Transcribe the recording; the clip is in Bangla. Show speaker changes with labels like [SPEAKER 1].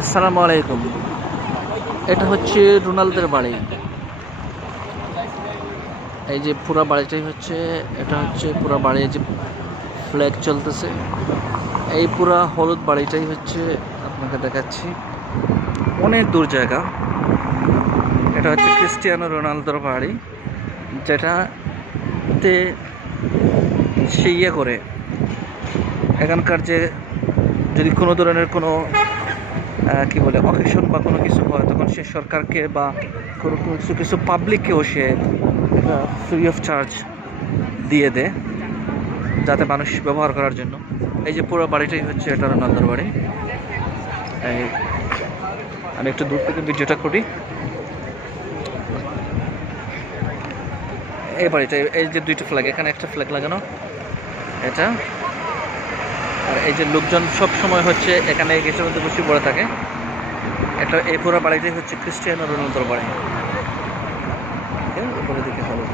[SPEAKER 1] আসসালামু আলাইকুম। এটা হচ্ছে রোনালদের বাড়ি। এই যে পুরা বাড়িটাই হচ্ছে, এটা হচ্ছে পুরা বাড়ি যে ফ্ল্যাগ চলতেছে। এই পুরা হলুদ বাড়িটাই হচ্ছে আপনাকে দেখাচ্ছি। অনেক দূর জায়গা। এটা হচ্ছে ক্রিস্টিয়ানো রোনালদোর বাড়ি, যেটাতে সে ইয়ে করে। এখানকার যে যদি কোনো ধরনের কোনো কি বলে, অকেশন বা কোনো কিছু হয়, তখন সে সরকারকে বা কোনো কিছু কিছু পাবলিককেও সে ফ্রি অফ চার্জ দিয়ে দেয়, যাতে মানুষ ব্যবহার করার জন্য। এই যে পুরো বাড়িটাই হচ্ছে এটা রোনালদোর বাড়ি। আমি একটু দূর থেকে ভিডিওটা করি। এই বাড়িটা, এই যে দুইটা ফ্ল্যাগ এখানে একটা ফ্ল্যাগ লাগানো, এটা। এই যে লোকজন সব সময় হচ্ছে এখানে গেছে মধ্যে বসে পড়ে থাকে। এটা এই পুরো বাড়িটাই হচ্ছে খ্রিস্টিয়ানো রোনালদোর বাড়ি। উপরের দিকে হবে।